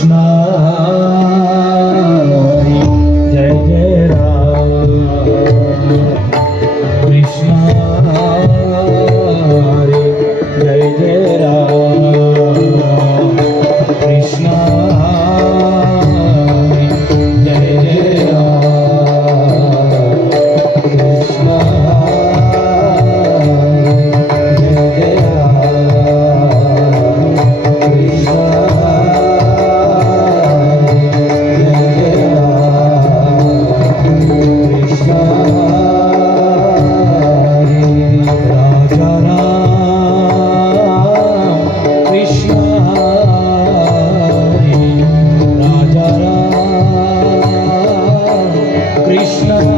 Krishna Krishna.